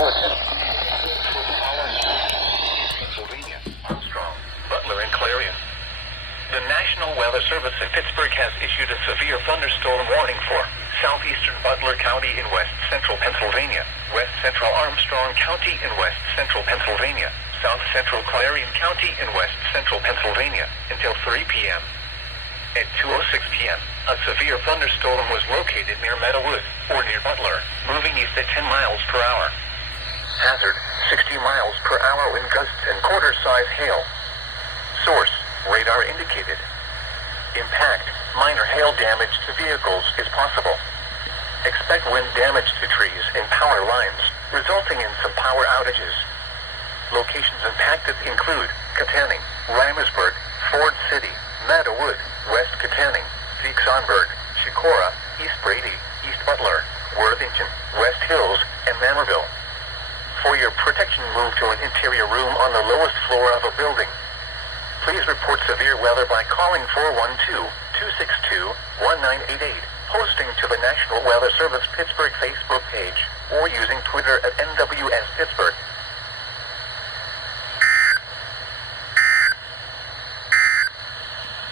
Pennsylvania, Armstrong, Butler, and Clarion. The National Weather Service in Pittsburgh has issued a severe thunderstorm warning for southeastern Butler County in west central Pennsylvania, west central Armstrong County in west central Pennsylvania, south central Clarion County in west central Pennsylvania until 3 p.m. At 2:06 p.m., a severe thunderstorm was located near Meadowood, or near Butler, moving east at 10 miles per hour. Hazard, 60 miles per hour wind gusts and quarter-size hail. Source, radar indicated. Impact, minor hail damage to vehicles is possible. Expect wind damage to trees and power lines, resulting in some power outages. Locations impacted include Katanning, Reimersburg, Ford City, Meadowood, West Katanning, Vicksonburg, Chicora, East Brady, East Butler, Worthington, West Hills, and Manorville. For your protection, move to an interior room on the lowest floor of a building. Please report severe weather by calling 412-262-1988, posting to the National Weather Service Pittsburgh Facebook page.